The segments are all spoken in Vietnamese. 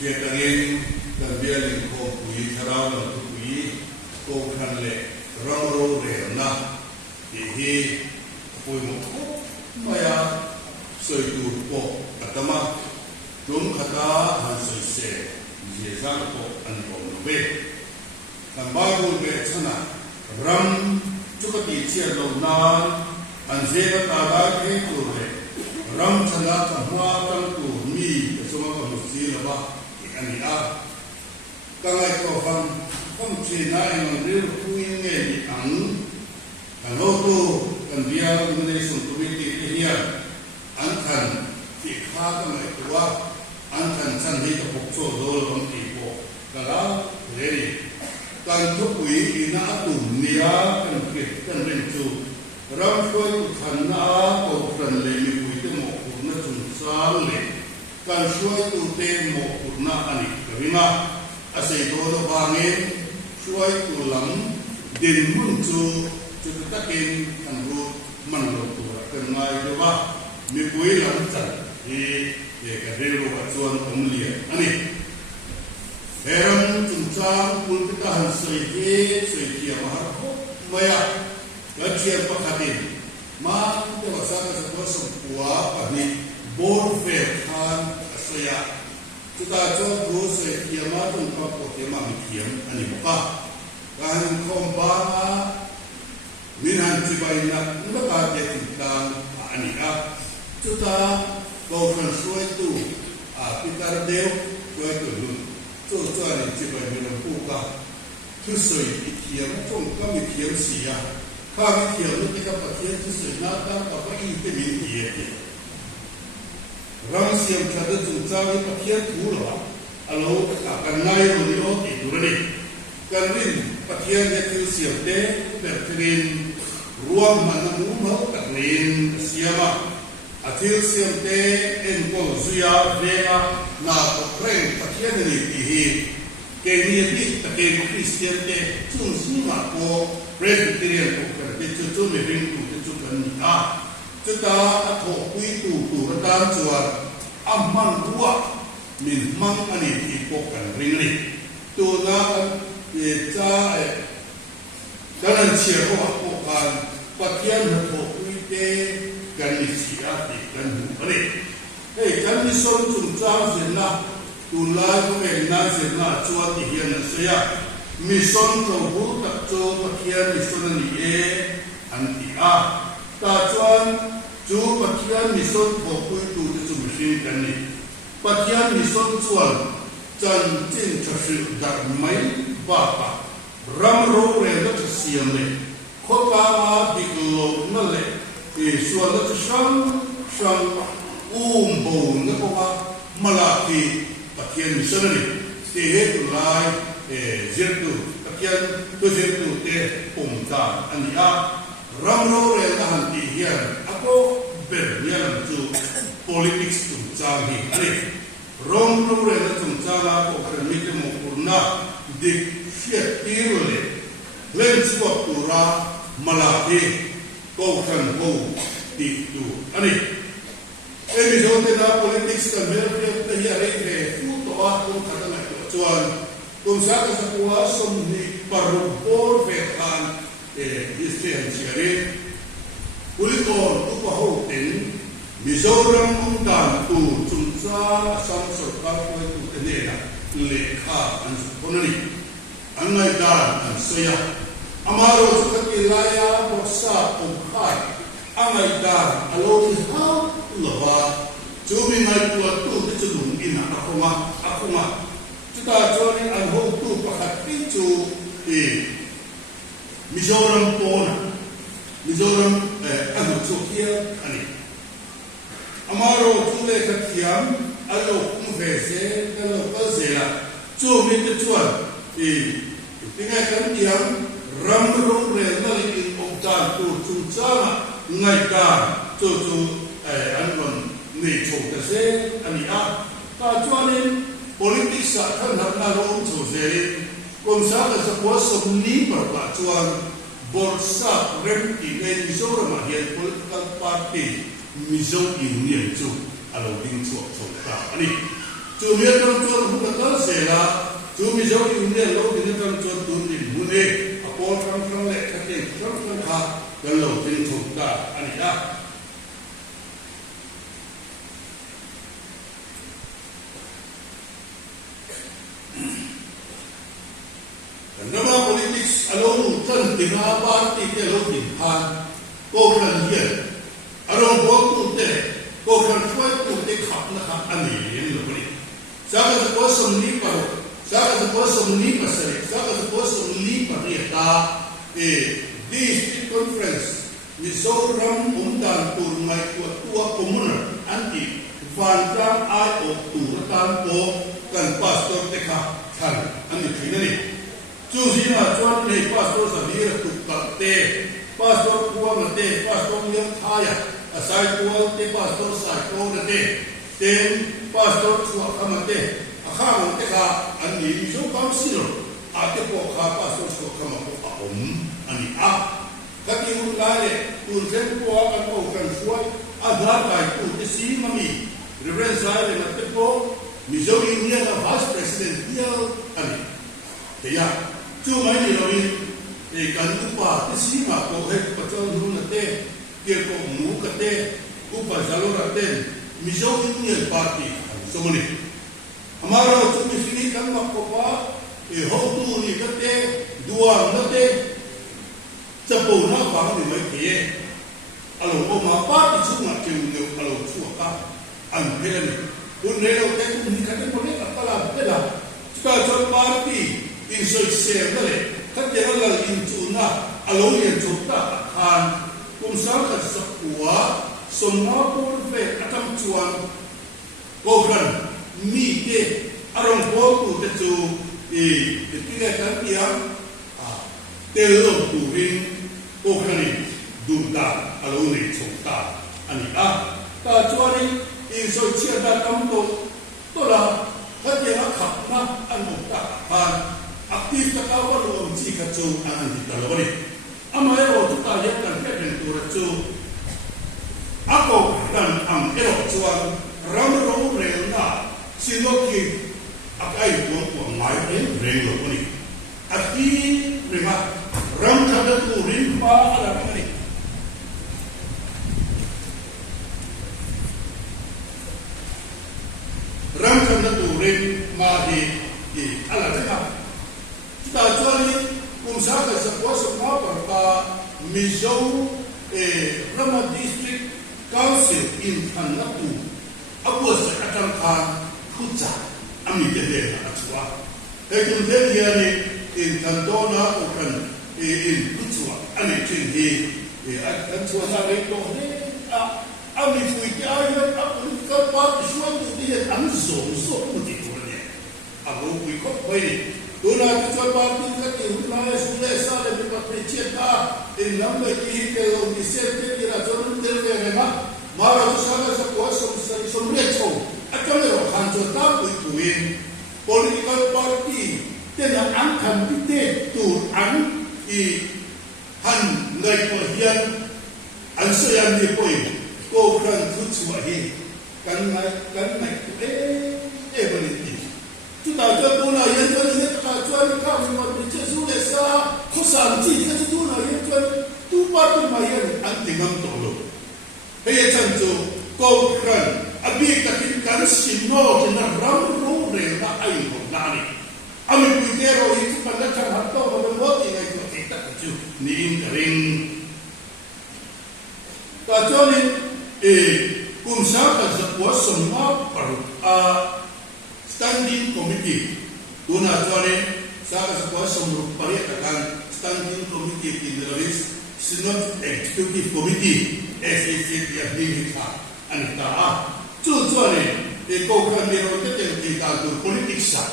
phía tây yên gần bia linh khổ quý thao là quý cô khăn lệ rong rô để na thì hi vui một khúc mà ya soi tu bộ atama chúng khata han soi se dễ dàng bộ ăn bộ nó về thằng ba cô về chana ram chú cái gì chia đầu nan anh dễ cái ta đã cái cô về ram chana thằng hoa thằng cô mi cái số mà còn gì là ba anh à cái này có không chỉ là anh điều quy nghệ bị ăn anh hô tu anh bia anh này sống tu biết cái gì anh thành thì khá cái này quá anh thành sản hi tập phục số rồi không thì bộ cái đó thế điการทุกวีอินาตุเนียกันเกิดกันเป็นจูรำช่วยขันนาโตขันเลยมีวิธีหมกขุนจุนสามเลยการช่วยตุเตหมกขุนนาอันนี้กวินาอาศัยตัวเราบางเองช่วยตุหลังดินมุ่งจูจุดตะเกียงอันรู้มันรู้ตัวกันไงหรือว่ามีคุยหลังจัดที่เด็กเรียนรู้ส่วนผมเรียนอันนี้Heran tuncang pun kita hansai kia mahar maya gajian pakatin ma kita wasana sebuah sebuah pani borfetan saya kita coba saya kia ma tuncang pote ma mikiam ani muka kan kombama minan cibaina maka dia tentang ani kita kau kan suai tu kita deu suai tu做这里基本没人不干，就水一天种，刚一天洗呀，刚一天那个白天就水那当把个一个明天的，让先看的种扎的白天土了，啊老大干奶肉的老地土了的，干人白天的就先的，白天rùa mà nó muốn nấu đặc liền xem à thiếu xem té em có duy về na có kren phát hiện được thì cái này đi cái Christian té chung sinh mà có Presbyterian có cái chỗ mình ring của chỗ cần chúng ta thọ quy tụ ra tam chuột âm man rùa mình mang anh thì có cần ring này tu na để cha cho nên chia hoa của bạn phát hiện là thọ quy tế cần đi xia thì cần đủ đấy hey cần đi sống chung trang diện là tu lai của mình na diện là chua thì hiện là xia mi sống trong vũ tập cho phát hiện mi sống là gì anh thì ta chuan chú phát hiện mi sống thọ quy tu thì chúng mình cần đi phát hiện mi sống chuan chân chính thật sự đặt mấy và ram rô rê nó chỉ xiêm này, khó cá mà bị lột nó lệ, thì xuân nó chỉ sang bầu nó có mà là thì bát thiên mình sơn này, thì hết lại giết tu bát thiên tôi giết tu để bùng ra anh ram rô rê nó hành thì hiện, ako bền như là chú politics tu trang hi anh ram rô rê nó tu trang là có cái gì cái một cuốn na đi Fiat tirole, len suap tura malaki, kau kan kau itu. Ani, episode na politics kan berfiat terjadi ke foto aku kata nak cuan, kumsaka sebuah somni parupor vekan istihan siarin, kulitor tupa hotin, mizoram undan tu cumsa asam serta kuitu kenena lekha ansukonani. Angai dan an saya amaro seperti laya bosa umkai angai dan alo ha lawa cumi ngai tua tu tercelung ina aku mah kita join an ho tu pakat pintu mizoram pona mizoram anu chokia ani amaro tu le katiam alo kumvese alo kazela cumi tercuan Tinggal kan yang ramrung renal in ogdan tu cuma ngai kan tu anwan ni coklat se ania ta cuanin politik sahaja nak narum tu se kumsa sebuah somni berapa cuan borsa remti dengan Mizoram mahian political party Mizoram Union tu alo ding coklat ani chú miết trong chuột hút là tất sẽ là chú mi dấu đi uống lâu thì trong chuột tụi đi muốn đi à po trong lệ các tiền trong khác gần lâu tiền thuộc cả anh ấy đã Nama politics alone kan tina parti ke lokin han ko kan hian arong bo tu te ko kan khoi tu te khap na khap ani yen lo ni saka ko som ni pa saka ko som ni pa sare saka ko som ni pa ri ta this conference ni so ram dan tur mai ko tua comuna anti van ram ai o tu tan po kan pastor te kha than ani thina ni chú sĩ là cho nên pastor sa đi là tụt tập tê pastor qua mà tê pastor liếng thay à sai qua tê pastor sai qua là tê tên pastor chua khăm tê à khăm tê cả anh đi số khăm xí rồi à tê bộ khăm pastor chua khăm có anh đi à các cái người lại tuần sen qua anh có cần suy à ra cái tuần tê xí mà mi reverend sai là tê bộ mi dấu ý nghĩa là vice president yêu anh đi thế à chú mấy người rồi thì cần cũng bảo cái gì mà có hết bắt đầu luôn là thế kia có mũ cái thế cũng phải giao lưu là thế mình dấu những người party số này mà rồi chúng mình suy nghĩ cắn mặt có quá thì hậu tu thì cái thế đua nó thế chấp bù nó khoảng thì mấy thế alo có mà party chúng mà chịu nhiều alo chua cả anh thế này buồn này đâu thế cũng mình cái thế có biết là làm thế nào chúng ta cho party in soi xem đó đấy, các nhà là in chủ na, alo in chủ ta han, cùng sáng thật sập quá, sông nó cũng về atam chuan, cố gắng mi ke, arong cố tu te chu, cái này cái tiếng, tê lô tu rin, cố gắng đun ta, alo in chủ ta, anh ta chuan in soi chia ta tâm to là các nhà khắp na anh một ta han aktif ta kawa lo mci ka chu an di talori amai ro tu ta ye kan ke ben tu ra chu ako kan am ero chuan ram ro re na sino ki akai tu ko mai re lo ni ati rima ram ta da tu rin pa ala ni ram ta da tu rin ma hi ala ta ta cho nên cùng sáng cái sự quá sự máu của ta Mizo Rama District Council in thành lập tu, áp dụng sự cắt tăng thang khúc giả, anh mình cái này là chúa. Thế cũng thế thì anh in thành đó nó cũng cần in khúc chúa, anh mình chuyện gì anh chúa ra đấy đó đấy, anh mình vui cái ai vậy, anh mình các bạn chúa tự nhiên anh rộng một tí thôi này, anh mình vui khóc vậy. Tôi nói cho bạn tin các kiểu nói xuống đây sao để mình bắt được chuyện ta thì nắm được cái lòng cái xe cái là cho nó đến về này mà rồi sao nó sẽ có sống liệt chồng anh cho nên là hàng cho ta với tuổi political party tên là ăn thành cái tên tụ ăn thì hành người của hiền anh sẽ ăn gì vậy cô cần thức chùa hi cần này tụi em bên này chúng ta cho tôi là yên cho nên ta cho nên các mình một cái chuyện để xa không sản chỉ cái chuyện là yên cho tu bắt tôi mà yên anh tình ngâm tổ lục bây giờ chẳng chú câu cần anh biết cái cái xin nó thì nó rắm rú để nó ai cũng làm đi anh mình bị thế rồi thì chúng ta chẳng hạn đâu mà mình mất thì ngày có thể tất cả chú nín ring ta cho nên cùng sáng ta sẽ có sớm nó standing committee, tuna tuane saka sebuah semua pariakan standing committee Federalist Synod Executive Committee SEC yang diminta antara tuane ekokan mereka yang kita tu politik sah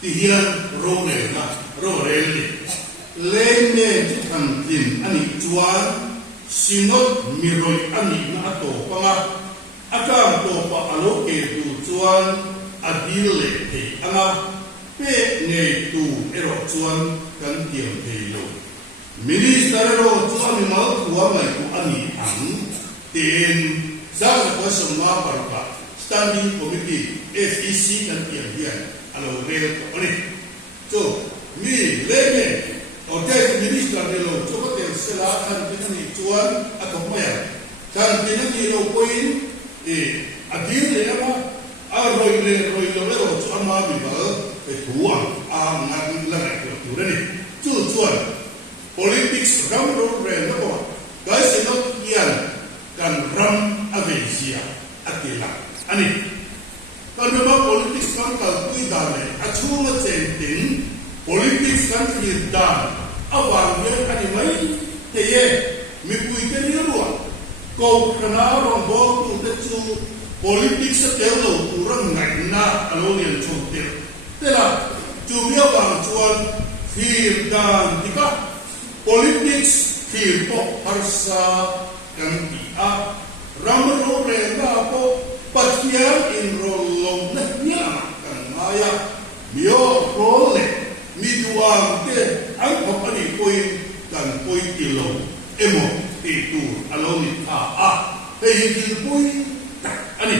tihian role lene tukantin ani tuan Synod miroi ani na ato panga akan to pa aloke tu tuan adile te anga pe ne tu ero chuan kan tiam te lo minister ro chuan mal tua mai ku ani ang ten sa ko som ma par ka Standing Committee SEC kan tiang dia alo rel ko ni so mi leme o te minister relo so ko te sela kan tinani chuan atong maya kan tinani lo point adir le ama roi lo chu ama mi ba tuang ngan la ko tu ni chu chuan politics ram ro re no guys ino kian kan ram avesia atila ani kan ma politics kan kal pui da le achunga chen tin politics kan ki da awang ye ani mai te ye mi pui te ni ro ko kana ro bo tu te chu politics te lo tu rang ngai na alo ni chu te la chu mi awang chuan phir dan di ba politics phir po harsa kan ti a ram ro re na po Patian in rolong na niya kan maya mio role miduang te ang kapani koy kan koy tilo emo itu aloni hindi koy ani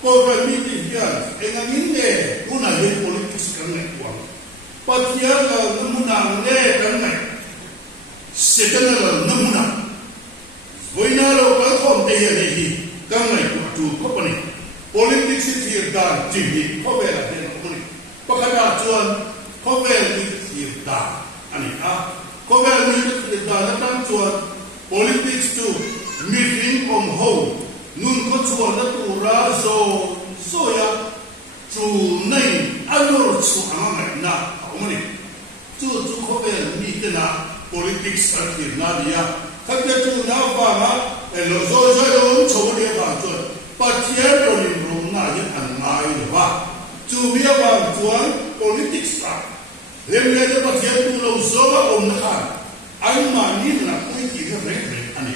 ko kan miti yan engangin ne una de politics kan ne kwang Patian la namuna ne kan ne setana namuna voina lo ka kom te ye hi kan ngai tu company politics here dan jimi kobela den company pakada chuan kobel ni here da ani kobel ni da tan chuan politics to meeting on home nun ko chuan na tu ra so ya chu nei anor chu angai na omani chu kobel ni tena politics here na dia khadde tu na ba ma lo zo chu le ba chuan Patian rolling room na yan ang ngayon ba? Chubia ba chuan politics ta? Lemle de Patian tulo zoba om nakhan. Ang mani na kuy tiga rek ani.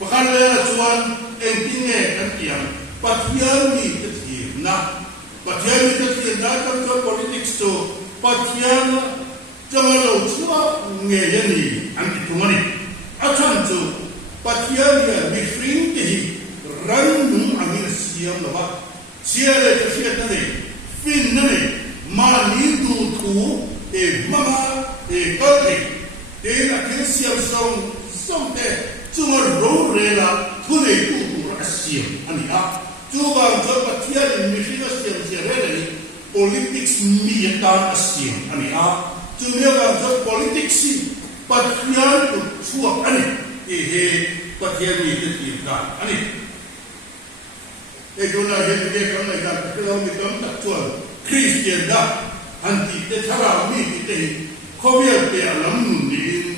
Pakala chuan entinge kan tiang. Patian ni tetir na. Patian ni tetir na kan politics to. Patian jangalo chua ngeyan ni ang itumani. Achan chu Patian ya mifring tihi. Rang angin siam lama siale te fiat nane fin nane mani tu mama kali te na ke siam song te cuma ro rela tu siam ani cuba jod patia ni fina siam rela politics mi tan siam ani cuma jod politics patia tu suap ani patia ni te kan ani Ejuna gente kan ngai kan kalau mi kam tak chuan Christian da anti te thara mi te khobial te alam ni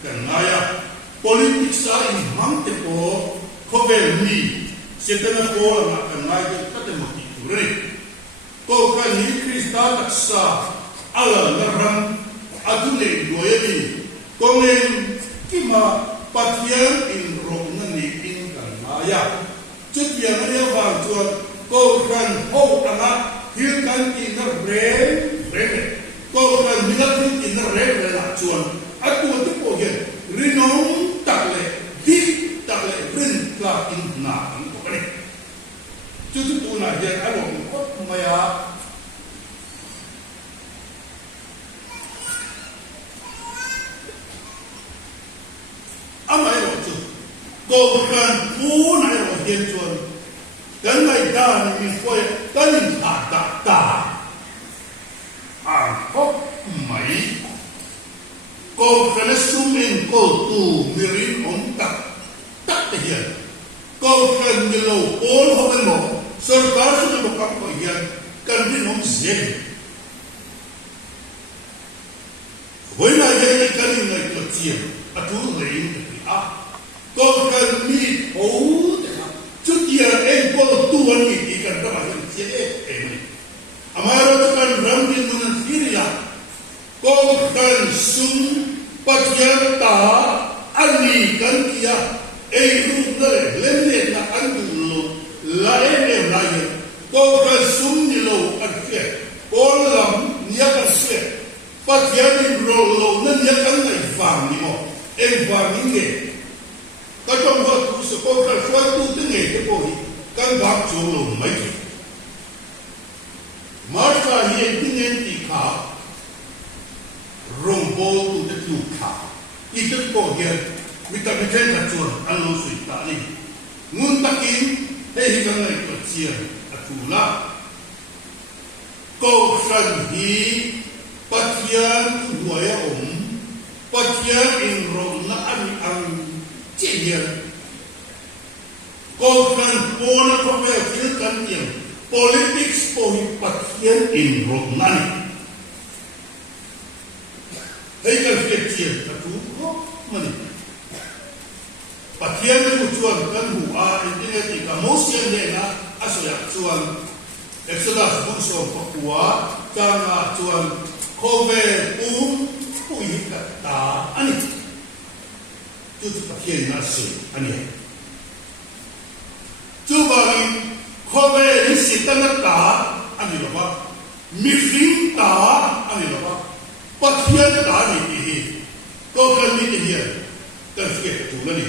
kan ngaya politics sa in ham te ko khobel ni setana ko ma kan ngai te te mo ti re ko kan ni Krista taksa ala naram adune doyeni ko men kima patian in rong ni in kan ngaya chút việc nó đeo vào chuột cô cần hô đằng á thiếu cần in nó rén cô cần những cái thiếu in nó rén là chuột ở chuột tiếp bộ hiện rinong tạc lệ rin là in nà của cái này chút tu này hiện ở một cốt mày ấy rồi chút cô cần phú này rồi hiện chuột cái này ta thì coi cái này ta khóc mấy cô cần sum in cô tu mirin ông tắc thể hiện cô cần như lâu ôn không cái mỏ sơ cá số một cặp thể hiện cần đến ông dễ với lại cái này là chuyện thú vị cô cần mi hấu chút giờ em có tu anh thì cần các bạn sẽ em amaro kan ram din nun Syria cô cần sum patyata ani kan kia ei ru le lenne na andu la ene la ye cô cần sum ni lo atke cô lam nia kan se patyani ro lo na nia kan ngai vàng ni mo em vàng ni nge có trong đó tu sự cô cần xoay tu tới nghề cái bồi kan bak chung lo mai ki marfa hi tingen ti kha rong bol tu de tu kha I tu ko ge mi ta mi ken ka chuan an lo sui ta ni ngun takin he hi kan lai ko chia atu la ko san hi pathian huaya pathian in rong na an ang cheia ko san pona ko ve til kan tiang politics po hi pathian in rong na ni hei kan fiat chia atu ko mani pathian ku chuan kan hu a internet ti ka mo sian ne na asoya chuan Exodus book so pakua kanga chuan khove pui ka ta ani tu pathian na se ani tu bari khove ni sitana ta ani lo ba mi fin ta ani lo ba pathian ta ni hi ko kan ni hi kan fiat tu la ni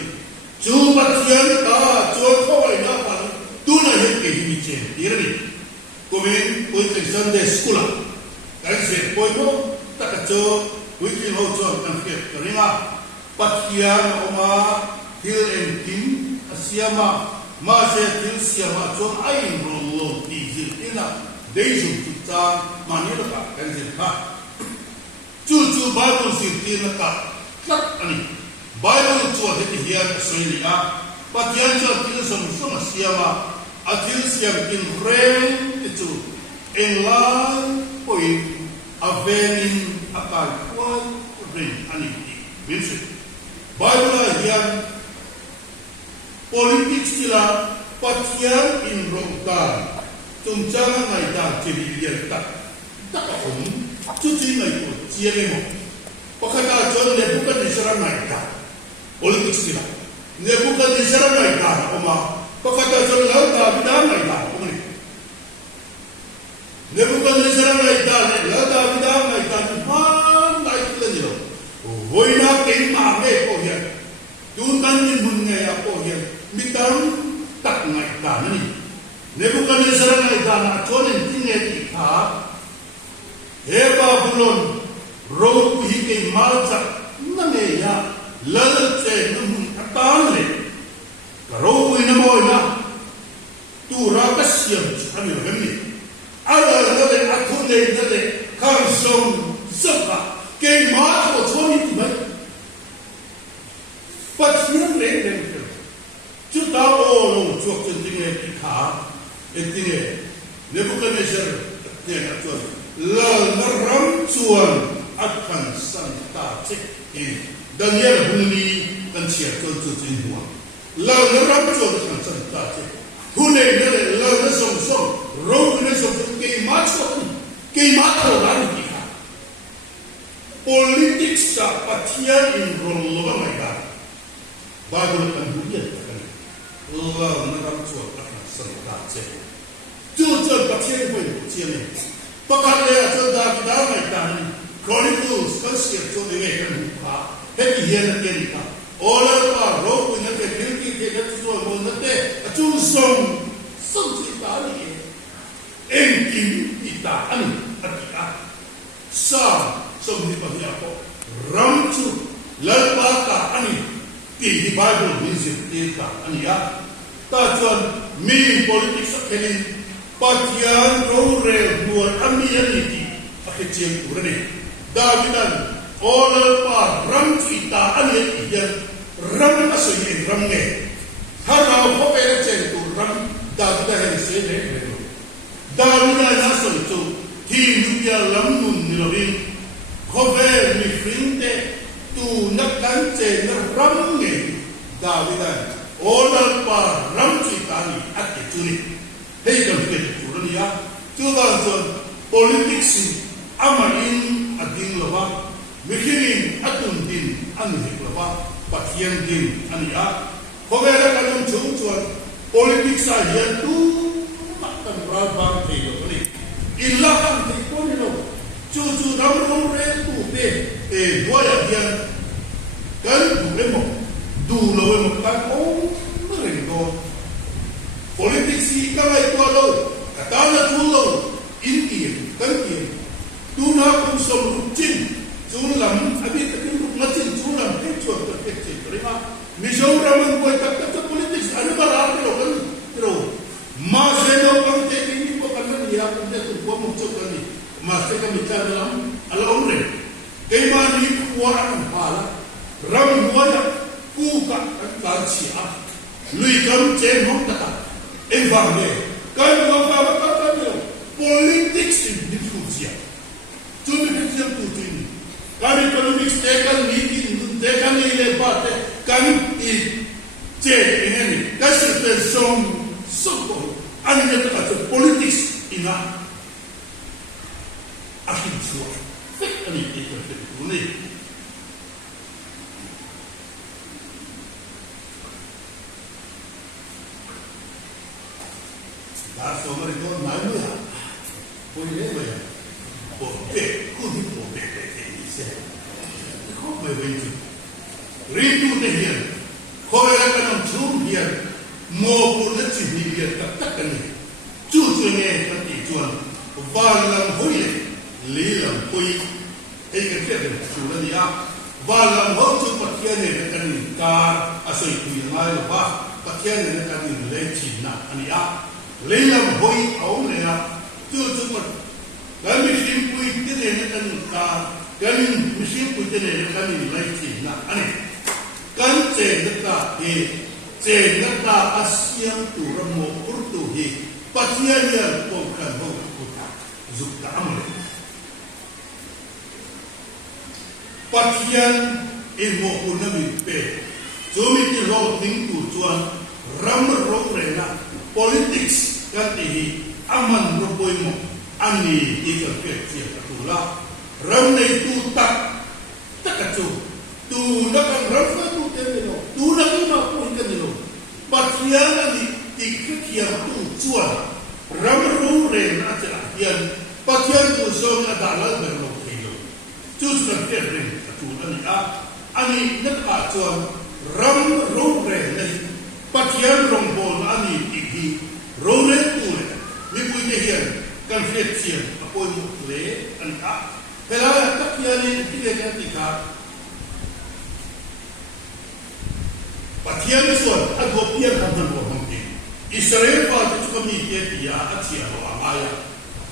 chu pathian ta chuan khove na pa tu na he ke hi mi chen ti ra ni Kumin pui Sunday school kan se pui mo tak cho pui ki ho chon kan ke ringa pathian oma hil en kim asiama ma se til siama chon ai rolo ti zil ina dei ju ta mani lo ka kan se ha chu bible sin ti na ka tlak ani bible chu he ti hian soilia pathian cho til som som asiama atil siam in rain itu englan point avenin akal kuan rain ani binsi bible hian politics tila pathian in rongtan tumchanga ngai da chilian ta om chuchi ngai ko chiele mo pakata chon ne bukan disara ngai da politics tila ne bukan disara ngai da oma pakata chon lau ta bidan ngai da omni Nebuchadnezzar ngai ta lau ta bidan ngai ta man ngai ta ni lo voina ke ma me ko ya tu kan ni mun ngai ya ko ya mitang tak ngai ta ni Nebuchadnezzar ngai ta na chon ni ne ti kha he Babylon ro ku hi ke mal cha na me ya lal che nu atan le ro ku na mo na tu ra ka siam ani lo ni ala le atunde le kansom zapa ke ma ko choni ti mai pathian le chu ta o lo chok chen ti ne ti kha etine Nebuchadnezzar te na chu la na ram chuan athan san ta che in Daniel huni kan chia chu chu tin huwa la na ram chuan athan san ta che hune ne la na som som ro ne som ke ma ko la ni ka politics sa pathian in rolo ba mai ka Bible kan huye ka la na ram chuan athan san ta che chu chu pathian ko che ne pakale a chu da mai ta ni Chronicles kan se chu ne me kan ka he ki hian na ke ni ka ola pa ro ku na ke ki ke na chu mo na te a chu som chi ta ni en kim ita ani atika sa som ni pa ni ako ram chu lal pa ka ani ti di Bible ni se ti ka ani ya ta chuan mi politics akeli pathian ro re buat ami ani ti akechiem urani Davidan ola pa ram chu ita ani ya ram asoy ram nge hara ho pe chen tu ram Davida he se le Davida na so tu ti nubia lam nun ni lo rin khove mi frinte tu na kan che na ram nge Davida ola pa ram chi ta ni at tu ni hei kan ke tu ri ya tu da so politics amain adin lo ba mikinin atun din anu hi lo ba pathian din ani ya khove ra kan chung chuan politics a hian tu matan rabang thei lo ni illa kan thei ko ni lo chu dam ro re tu pe e boya hian kan du lo mo kan o mo ren ko politics kami dalam alomre kaiman ni kuaran pala ram huaya kuka kan chia lui kam chen hong ta envame kan wa ba politics in diffusia tu me kesiam tu tin kan economics tekan ni le bate kan I che ini kasih person sopo ane ta politics ina akhir suah fek ani itu ni dah somar itu mana ya boleh mana boleh kuni boleh ini saya kau boleh itu rindu tehir kau akan cuma dia mau pun sini dia tak kena cucunya nanti cuan balam boleh lilam koi kerja sudah dia balam hotu pakian ni kan kar asal kui ngai bah pakian ni kan lecin na ania lilam koi awam ni ya cucu pat kami mesin kui ni kan kar kami mesin kui ni kan lecin na ani kan cendeta cendeta asyam tu ramo urtu hi pakian yang bukan bukan zukta amal Patian ilmu unami pe, cumi kilo tinggu tuan ramar rona politics katihi aman roboimo ani ikan kecil katula ramne itu tak kacu tu nakkan ramna tu tenelo tu nakkan mapu ikan dilo patian ani ikan kiam tu tuan ramar rona acian patian tu zong adalah berlo Jus terkering keturunan ani nak acuan ram rongre ni pakian rongbol ani igi rongre tu ni pun dehian kan flexion apa yang le anta pela pakian ni tidak kan tika pakian ni soal agopia kan mungkin Israel pada kami dia acia awalnya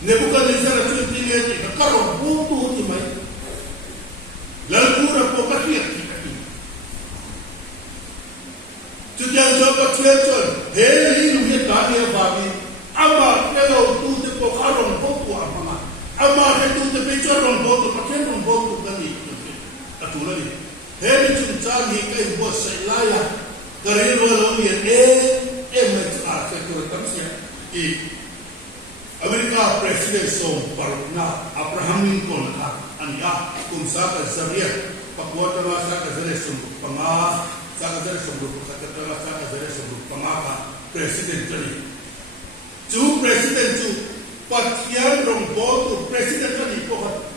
Nebukadnezar tu dia kalau butuh ni mai lalu rapo pakian kita ini. Tujuan jawab pakian tuan, heli luhia tanya bagi, ama kalau tu tepo karong boku apa ama itu tepo boku pakian boku tadi. Atulah ni, heli cuma ni kai buat selaya, kerana lalu dia macam sektor tamsia. Amerika Presiden Som Parna Abraham Lincoln ania kung saka Zaria pakuatan saka Zaria Som panga saka Zaria Som sakatala saka Zaria Som panga Presiden tadi tu Presiden tu patian rombotu Presiden tadi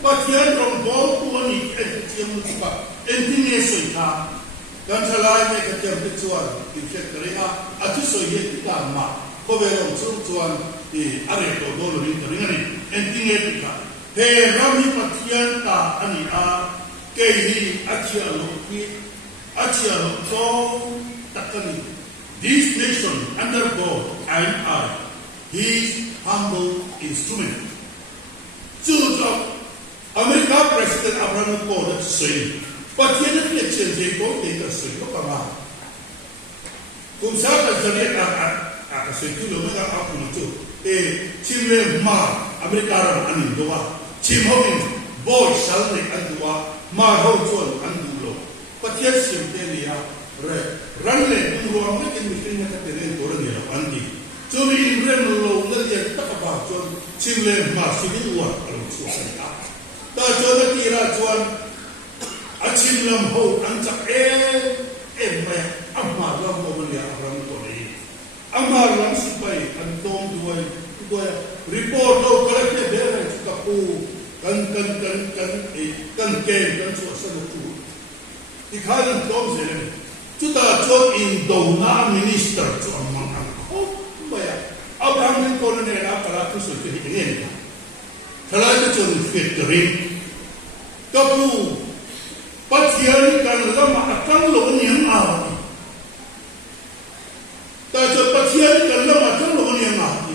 patian rombotu ani entiam muka entine soita dan salai ke tiap tuan kita kerja atu soye kita ma koberong tuan di area itu dulu ni teringat entingnya kita. Rami patian ta ani kei acia loki takani. This nation under God and I, His humble instrument. Sudah Amerika Presiden Abraham Lincoln say, patian ni cendera kau tidak say kau apa? Kumsa kerja akan itu loh mereka apa itu? Chimle ma Amerika ani doa chimhoin boy salne andua ma hautuan andulo patias simtelia ranle ruang mekin mestinya kateren orang dia andi cumi ren lo ngelia takapa tuan chimle ma sidua kalau suasana dah jodoh kira tuan achimlam ho anjak maya amma lam mo melia orang tu ni amar lang supaya antong dua report do kolektif bere kapu kan suasana tu dikhalan tom sele kita jod indona minister tu amang baya Abraham Lincoln ni apa tu sudah ini kalau itu jod fitri kapu patian kan lama akan lo ni yang awal tak cepat siapa kalau macam lo ni yang mati.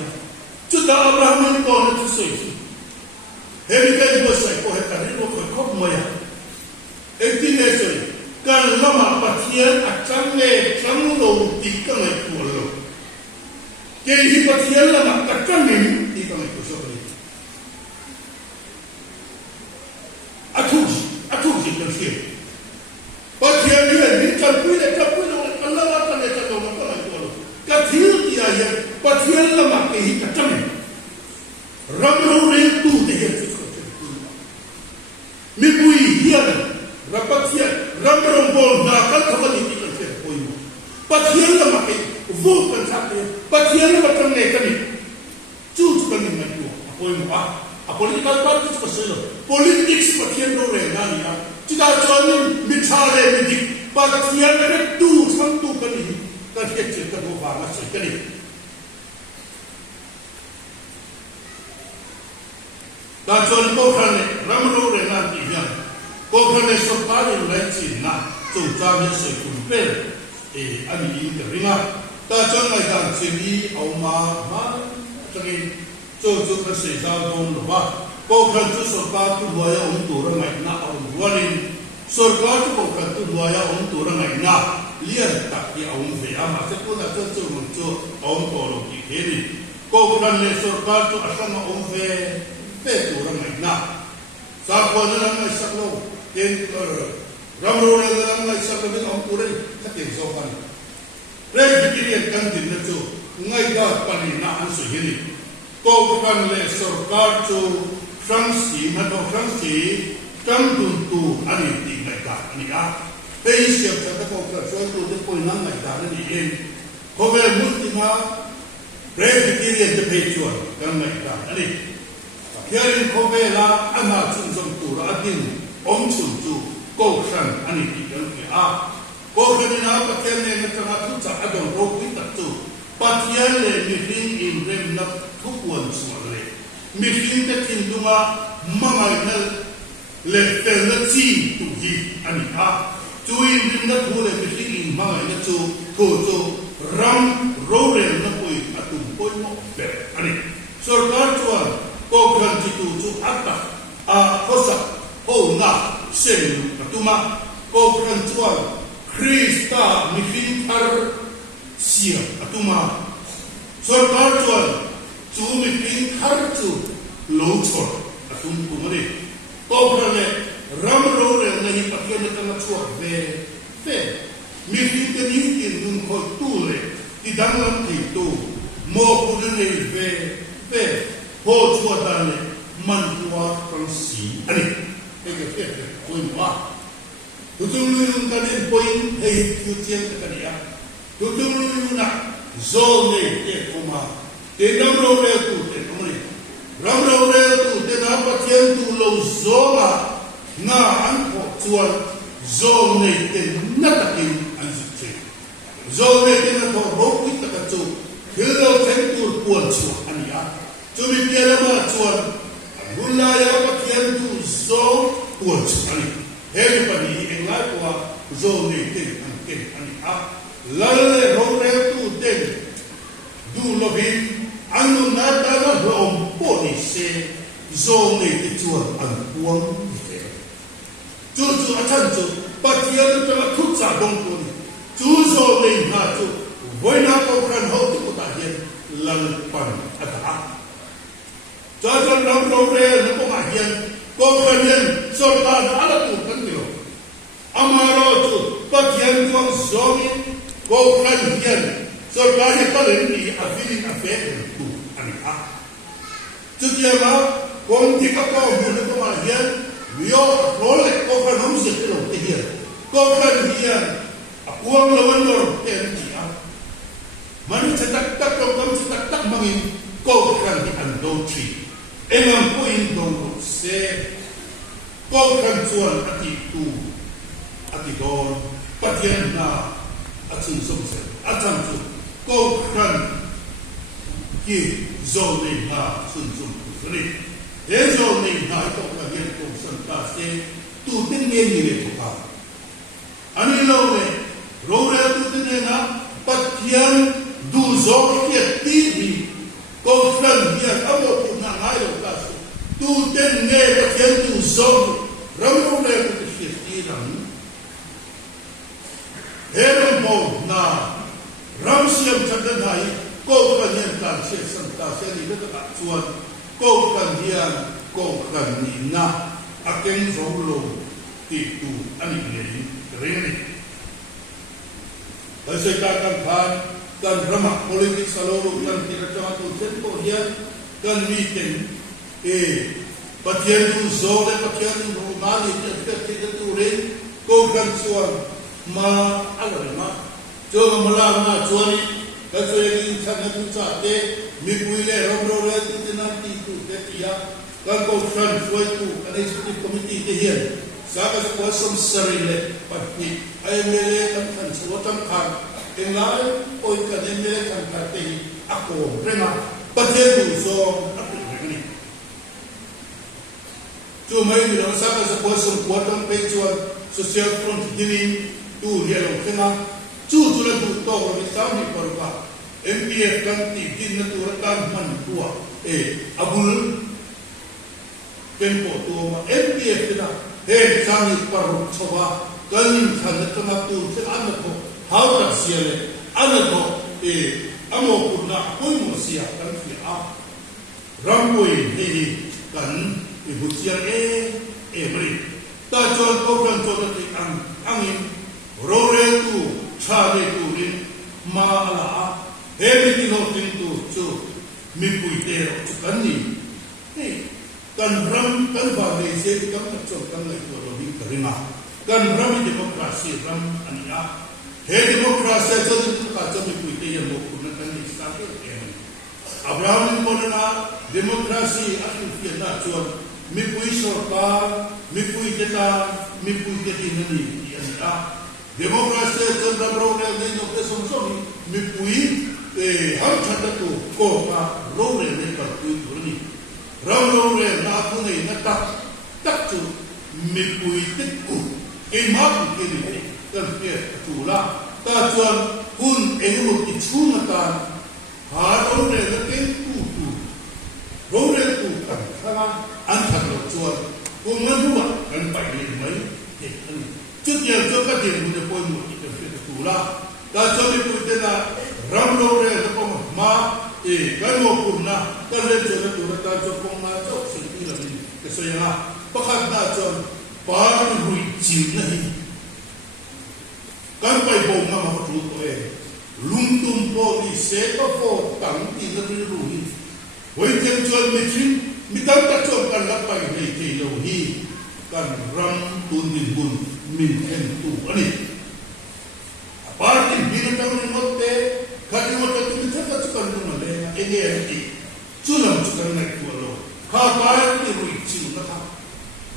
Sudah Abraham Lincoln itu sih. Hemi kan ke hi pathian la mak katamin ti ka mai ko so ni atu ji kan fi pathian ni kan pui le Allah wa ta le ta lo ma ka ko ka thil ti ya pathian la mak ke hi katamin ram ro re tu te he mi pui hian rapathian ram ro bol na kan thawani ti kan fi poi mo pathian la mak ke vô phần sát thế, bất thiên là bất trong này cái gì, chú cần mình mạnh đủ, ôi mà, political party có sự rồi, politics bất thiên đâu rồi na nè, chúng ta cho nên mình trả lời mình đi, bất thiên là cái tu sang tu cái gì, cái chuyện cái vô vàng là sự cái gì, ta cho nên câu khăn này, ram đâu rồi na đi nhá, câu khăn này số ba thì lấy chỉ na, chúng ta nên sự cùng bên, anh đi cái gì mà ta cho ngày càng xử lý ông mà cho nên cho cái sự giao thông đó mà cô cần cho số ba tu loài ông tu ra ngày na ông quan nên số ba tu cô cần tu loài ông tu ra ngày na liên tập thì ông về mà sẽ có là cho một chỗ ông có được cái thế này cô cần lấy số ba tu ở trong ông về tu ra ngày na sao quan nên ngày sắc lâu đến ram ro nên ngày sắc lâu đến ông tu đây chắc tiền số phần Rei kirian kan din na chu ngai da pani na an su hini ko kan le sarkar chu Fransi na do Fransi kam dun tu ani ti ngai da ani a hei siap sa ko ka so tu de poi na ngai da ni en ko ve multima rei kirian de pe chu kan ngai da ani hiarin ko ve la ana chung som tu ra din om chun chu ko san ani ti kan a ko khana pathian ne na thu cha adon ro wi ta tu pathian le mi ring in rem na thu kuan su le mi ring te tin dunga mangai na le te na chi tu hi ani a chu in rim na thu le mi ring in mangai na chu ko chu ram ro re na poi atu poi mo be ani sarkar chuan ko khan chi tu chu atta a khosa ho na sen atuma ko khan chuan Krista mifin thar sia atuma sarkar chuan chu mifin thar chu lo chor atum kumare ko khale ram ro re na hi pathian na chuak ve mifin ke ni tin nun ko tu le ti dang lam ti tu mo ku ne ve ho chua da le man tua kan si ani ke ko ma tutung lu kan en point hei tu tiang ka dia tutung lu na zone te koma te nam ro re tu te komri ram ro re tu te na pathian tu lo zoma na an ko chuan zone te na ta kin an zi zone te na ko ro wi ta ka chu thil lo chen tu puan chu ania chu mi te la ma chuan bulla ya pathian tu zo puan chu ania everybody in life wa zone ten ani a lalle rore tu ten du lovin anu na ta na rom poni se zone ti chuan an puang chu athan chu pathian ta thu cha dong ko ni chu zone na chu voina ko kan ho ti ko ta hian lal pan ata cha chan ram rore na ko ma hian ko kan sarkar ala tu kan dilo amaro tu pathian tuang zomin ko kan hian sarkar he palen ni afili afe tu ani a tu dia ma kon ti ka ko mu ne ko ma hian yo role ko kan hom se lo te hian ko kan hian akuang lawan lor ten ti a mani cetak tak ko kam cetak tak mangin ko kan di ando tri emang ko in dong se ko kan chuan ati tu ati don pathian na achun som se acham chu ko kan ki zone na sun sun ni he zone na ko ka yen ko san ta se tu tin ne ni le to ka ani lo ne ro re tu tin na pathian du zo ki ti bi ko kan dia amo ku na ngai lo ka tu ten ne pathian tu zo ram ro re tu ti ram heron bo na ram siam chadan hai ko kan yen การเชื่อสันตาเสียนี่ก็จะชวนก็กันเฮียนก็กันนี่นะอาเก่งสองโลติดตัวอันนี้เลยเรื่องนี้แต่สิ่งการผ่านการระมัด politik selalu yang tidak cuma tujuan kohian dan meeting bagian tu zone bagian tu rumah ni kita tu ring kau kan suan ma alam Jangan malam cuani, kalau yang ini sangat susah deh, mikuile romro itu nanti itu dia, kalau kau transfer itu, ada eksekutif komite dia, saya sekolah semsering le, pasti, ayam mele kan sebutan kan, yang lain, oi kan mele kan kata aku, rena, pasti itu so, apa ini? Cuma ini kalau saya sekolah sembuatan penjual sosial front ini, tu dia orang kena. Cucu tu tahu ni sahni perba. MPF kan tikin tu rekan man tua. Abul tempo tua ma MPF kita. Sahni perba coba. Kanin sana tengah tu anak ko. How tak siapa? Anak ko amo puna pun musia kan siapa? Rambui ni kan ibu siapa beri. Tak jual program jual tu angin. Rore tu Chade turin maala every nothing to mipui tero kan ni kan ram kan ba le se kan chon kan le ko ro ni karina kan ram demokrasi ram ania demokrasi so ka cho mipui te mo kun kan ni sa ke Abraham ni na demokrasi asu fi na cho mipui sorka mipui teta mipui te ni ania Demokrasi tentang program ini untuk semua mipui ham canda tu ko ma role ni perlu turuni role na aku ni nak tak tu mipui teku map kini kan dia tu lah tak jual pun elu itu mata role ni teku role tu kan sama antar jual pun mana kan baik ni Chút nhiều cho các tiền của tôi một ít tiền thủ la, đã cho tôi quyết định là ram lâu rồi nó không mà cái một cùng na cái lên cho nó thủ la ta cho con na cho sự đi là gì cái số nhà bắt khách ta cho ba cái hủy chịu này cái bài bông mà họ chủ tôi lung tung po đi xe có po tặng tiền nó đi rủi với thêm cho mình tăng tất cho cái lá bài này thì đầu hi kan ram tun din bun min en tu ani apart din tahu ni motte khati motte tu thata chukan tu male enge ati chunam chukan na ku lo kha pa ni ri chi na tha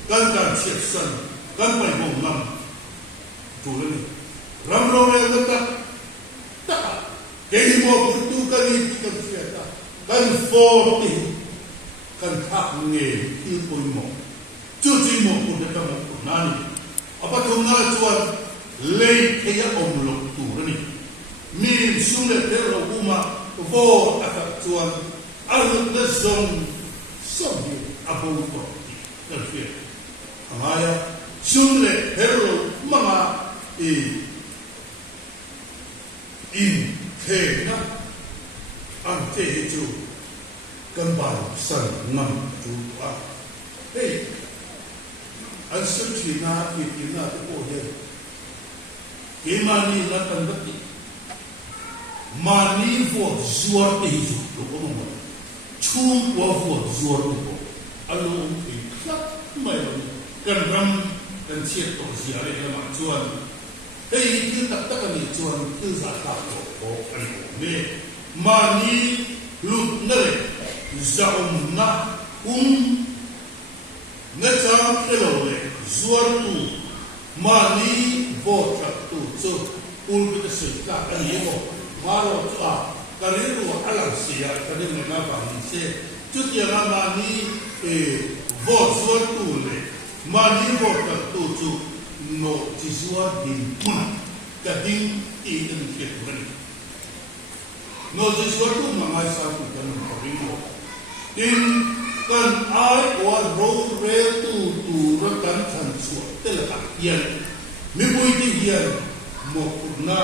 kan chiat san kan pai bom nam tu le ram ro le ta ke ni mo tu kan ni kan chiat kan fo ti kan thak nge ti poi mo Cuci maupun dekat maupun nani. Apa tu nak cuan lei kaya omlok tu ni. Min sulit terlalu rumah vo akan cuan alut lesong sobi abu ko terfiak. Amaya sulit terlalu mama kena ante itu kembali san nam tu An suci na itu na tu boleh. Kemani na tandati. Mani for zuar itu tu orang. Chung for zuar tu. Alu ikhlas mai kan ram kan siat tu siapa yang macam. Itu tak ni cuan tu zakat tu. Me mani lut nere zaum na Ngecam elole zuar tu mani vocat tu so ulbi sesuatu kan yego maro tu kariru alam sia kariru nama bangsa cuti mani vot zuar tu le mani vocat tu so no zuar din pun kading ini kita no zuar tu mangai satu kan kariru din kan ai or road rail tu rakan transfer telaka yan mi pui ti yan mo kurna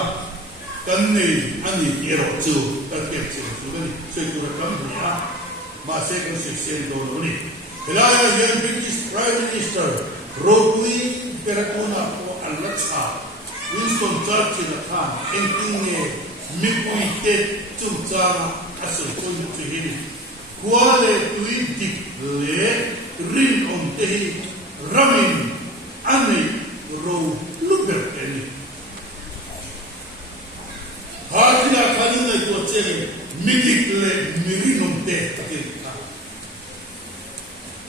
kan ni ani ero chu ta ke chu chu ni se ku ra kam ni a ma se ko se se do ni helaya yan British Prime Minister Rodney Perakona ko Alexa Winston Churchill kha entinge mipui te chu cha aso ko ni chu hi kuale tuitik le rin on te ramin ani ro luber ni Hakina kanina ko chele mitik le mirin on te ta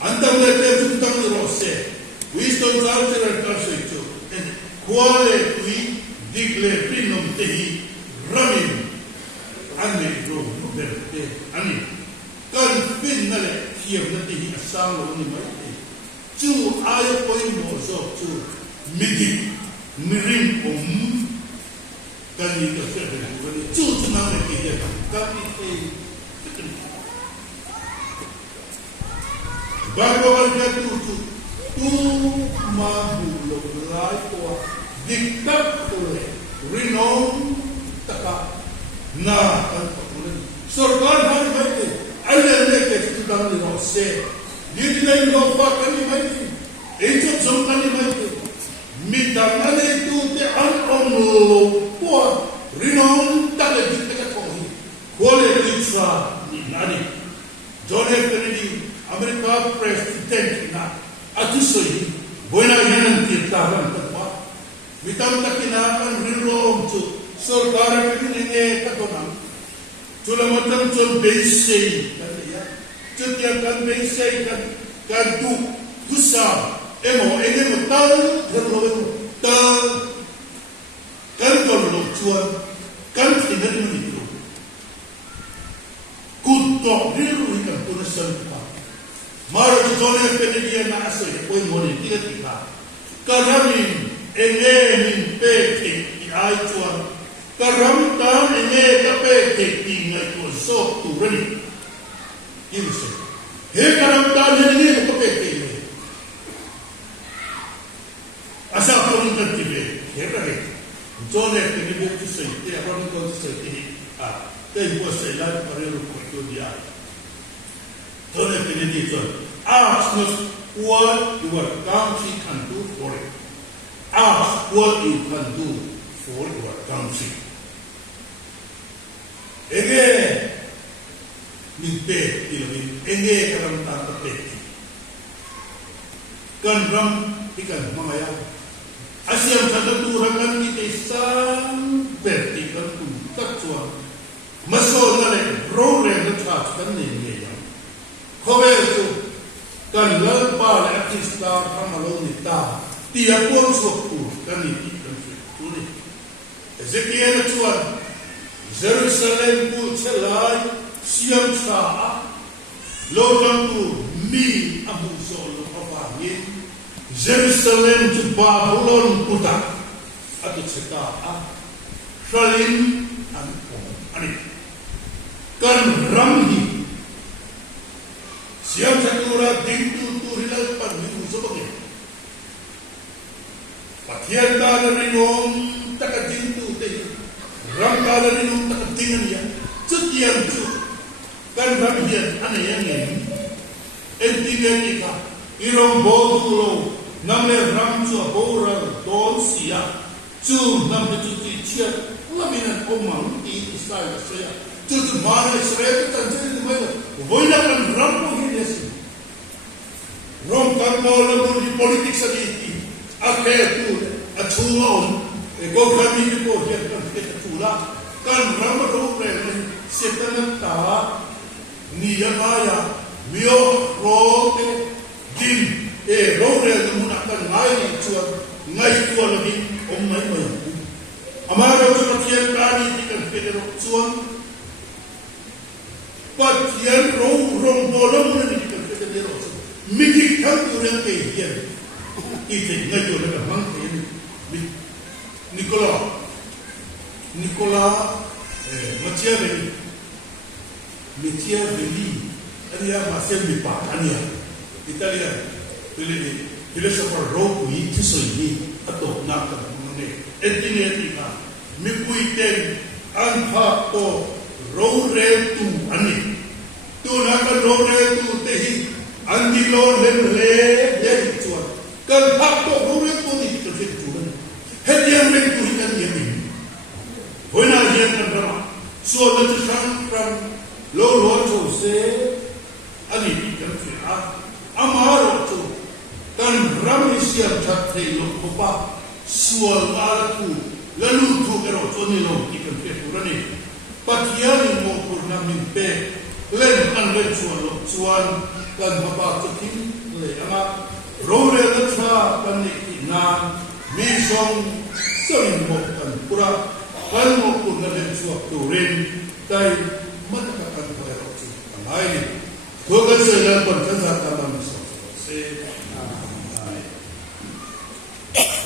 Andam le te tutang ni rose Winston Churchill ka se chu kuale tui digle rin on te ramin ani ro luber te ani kan pin na le hiam na ti asang lo ni mai chu ai poi mo so chu midik mirin kan ni ka se de chu chu na le ki de kan ni te ba ko al ka tu ma bu lo lai ko diktat ko le rinom taka na kan ko सरकार हर बैठे अल्लाह के चितान लो से दिखने लो पाकनी नहीं एक जो जमकानी नहीं मिटाने तू ते अनोनो को रिनोन तले दिखते का कोई कोले दिखा नानी John F Kennedy America president ना अतिशय बोना यानन की तावन तक मिटान तक ना kan रिनोन जो सरकार के ने का तो ना Culamatan cul bensei kan ya, setiap kan bensei kan tu besar, emo tal terlalu tal kan terlalu cuan kan tidak menitu. Kutok diru ikan tulisan apa? Mara jone penedia nasi koi moni tidak kita. Karamin min peke ai cuan. Karam tam ene kape keti ngai ko sok tu rani. Ini se. He karam tam ene kape keti. Asa ko ni tibe. He rani. Jone kini be tu se. Te apan ko se ti. Te ko se la pare ro ko tu dia. Jone kini di tu. Ask us what your country can do for it. Ask what you can do for your country. Enge mimpe ilmi enge karam tata peti kan ram ikan mamaya asyam satu rangan kita sang berti kan tu tak cuan masuk nale role yang tercas kan ni ya kowe tu kan lempa artista kamalon kita tiap pun suatu kan ni kan tu ni Ezekiel cuan Jerusalem pu celai siam saa lojang tu mi abu solo kapahin Jerusalem tu Babylon puta atau ceta Shalim ani kan ramhi siam sakura dintu tu hilal pan minggu sebagainya patian dan ringom tak dintu teh Ramkala rinung takatingan ya, setiap tu kan ramhian ane yang ini, entigan ika, irong bodulo, namle ramcu abora don sia, cu namle cuci ciat, laminan omang di Israel saya, cu mana Israel tanjir di mana, boina kan rampu ini sih, rom kan mau lebur di politik sedikit, akhir tu, acuan, ego kami di pohon kan kita kan ramadu rene setan ta niyamaya mio rote din rore mun akan ngai tuan lagi mai amara tu patian kani dikan pedero tuan patian rong bolong ni dikan pedero mikik kan tu yang ke hian itu ngai tu nak mang ini Nicola Machiavelli dia masih di Italia Italia philosopher Rome itu sendiri atau nak mengenai etika mikuiten an phạt to râu rêu tu anh đi tu na cái râu rêu tu te hi anh đi lo lên lệ để chuột cần phạt to râu rêu tu thì cần phải chuột hết điểm lên tu thì cần điểm mình hồi nào điểm cần ra số lần thứ sáng cần lo lo cho xe anh đi cần phải amaro tu kan rami siam chat thei lo khopa sual ala tu lalu tu ero choni lo ikan pe purani patiani mo purna min pe len an le chuan kan haba chikin le ama rore la tha kan ni na mi song soin mo kan pura kan mo purna le chuak tu ren tai mat ka kan pa ero chu ai ni ko kan se la kon kan sa ta